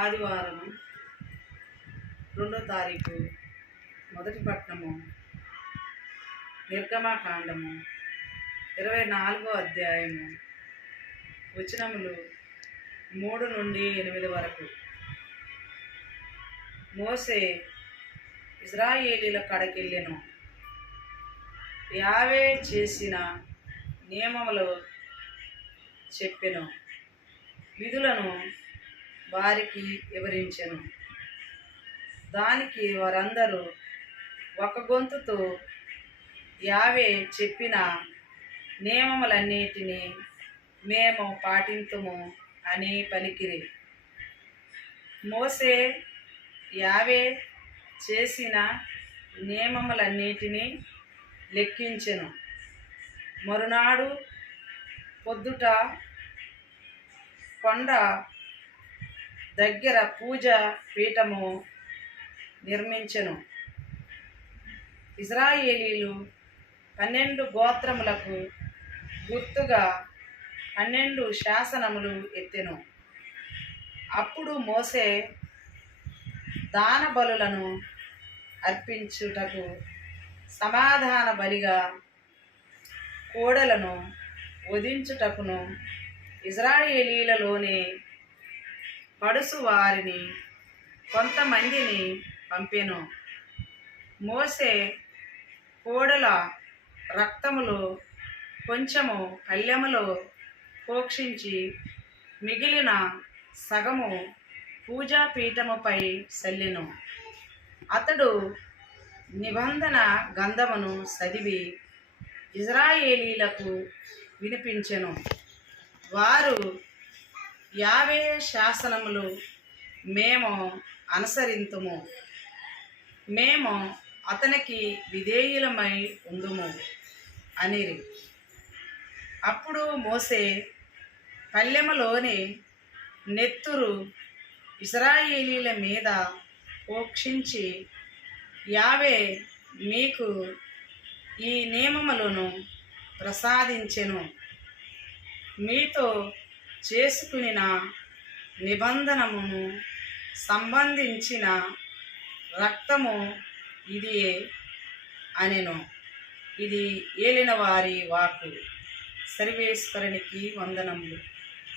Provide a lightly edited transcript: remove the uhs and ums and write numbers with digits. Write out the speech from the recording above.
ఆదివారం 2వ తారీఖు మొదటి పట్టణము నిర్గమకాండము 24వ అధ్యాయము వచనములు 3 నుండి 8 వరకు. మోసే ఇశ్రాయేలీల కడకెళ్ళెను. యావే చేసిన నియమములు చెప్పెను, విధులను వారికి వివరించెను. దానికి వారందరూ ఒక గొంతుతో యావే చెప్పిన నియమములన్నిటినీ మేము పాటింతుము అని పలికిరి. మోసే యావే చేసిన నియమములన్నిటినీ లెక్కించెను. మరునాడు పొద్దుట కొండ దగ్గర పూజా పీఠము నిర్మించెను. ఇశ్రాయేలీలు 12 గోత్రములకు గుర్తుగా 12 శాసనములు ఎత్తెను. అప్పుడు మోసే దాన బలులను అర్పించుటకు సమాధాన బలిగా కోడెలను వధించుటకును ఇశ్రాయేలీలలోని పడుసు వారిని కొంతమందిని పంపెను. మోసే కోడెల రక్తములో కొంచెము పళ్ళెములో పోక్షించి మిగిలిన సగము పూజాపీఠముపై చల్లెను. అతడు నిబంధన గ్రంథమును చదివి ఇశ్రాయేలీలకు వినిపించెను. వారు యావే శాసనములు మేము అనుసరింతుము, మేము అతనికి విధేయులమై ఉందుము అనిరి. అప్పుడు మోసే పళ్ళెములోని నెత్తురు ఇశ్రాయేలీల మీద పోక్షించి, యావే మీకు ఈ నియమములను ప్రసాదించెను, మీతో చేసుకునిన నిబంధనమును సంబంధించిన రక్తము ఇదియే అనెను. ఇది ఏలిన వారి వాక్కు. సర్వేశ్వరునికి వందనములు.